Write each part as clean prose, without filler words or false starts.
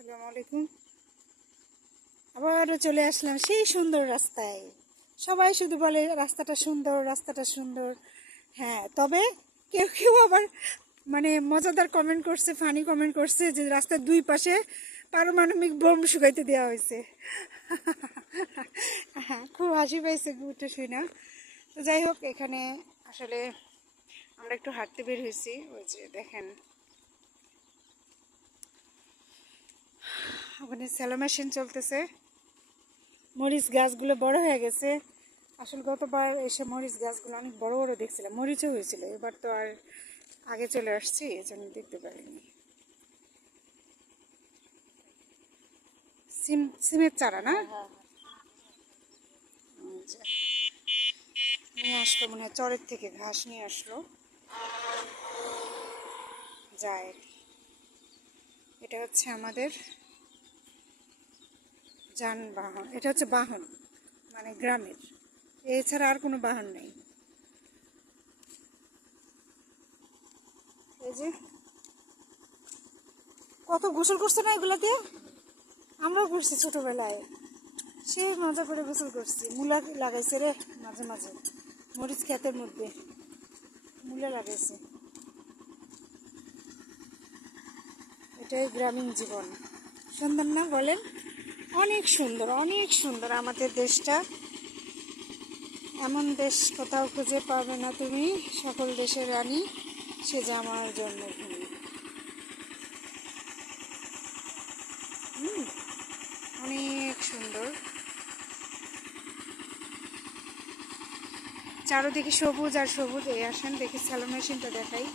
আসসালামু আলাইকুম। আবারও চলে আসলাম সেই সুন্দর রাস্তায়। সবাই শুধু বলে রাস্তাটা সুন্দর, রাস্তাটা সুন্দর। হ্যাঁ, তবে কেউ কেউ আবার মানে মজাদার কমেন্ট করছে, ফানি কমেন্ট করছে যে রাস্তার দুই পাশে পারমাণবিক বোম শুকাইতে দেওয়া হয়েছে। হ্যাঁ, খুব হাসি পাইছে উঠে শুই না। তো যাই হোক, এখানে আসলে আমরা একটু হাঁটতে বের হয়েছি। ওই যে দেখেন, ওখানে স্যালো মেশিন চলতেছে। মরিচ গাছগুলো বড় হয়ে গেছে। আসলে গতবার এসে মরিচ গাছগুলো অনেক বড় বড় দেখছিলাম, মরিচও হয়েছিল। এবার তো আর আগে চলে আসছি, এজন্য দেখতে পারিনি। সিমের চারা না? আচ্ছা, নিয়ে আসলো মনে হয় চরের থেকে, ঘাস নিয়ে আসলো। যায়, এটা হচ্ছে আমাদের যানবাহন, এটা হচ্ছে বাহন, মানে গ্রামের। এছাড়া আর কোনো বাহন নেই। এই যে কত গোসল করছে না এগুলা দিয়ে। আমরাও করছি ছোটবেলায়, সে মজা করে গোসল করছি। মূলা লাগাইছে রে মাঝে মাঝে, মরিচ ক্ষেতের মধ্যে মূলা লাগাইছে। এটাই গ্রামীণ জীবন। সুন্দর না বলেন? অনেক সুন্দর, অনেক সুন্দর আমাদের দেশটা। এমন দেশ কোথাও খুঁজে পাবে না তুমি, সকল দেশের রানী সে যে আমার জন্মভূমি। অনেক সুন্দর, চারোদিকে সবুজ আর সবুজ। এই আসেন দেখি স্যালো মেশিনটা দেখাই।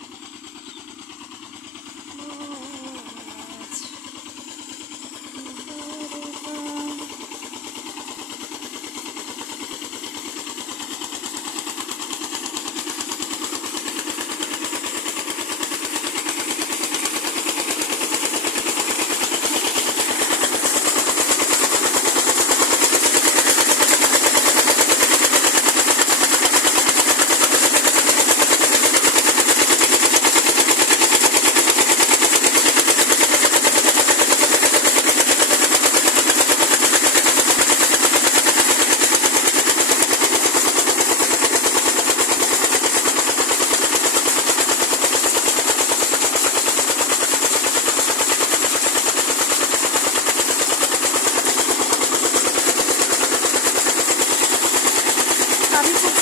আমি খুব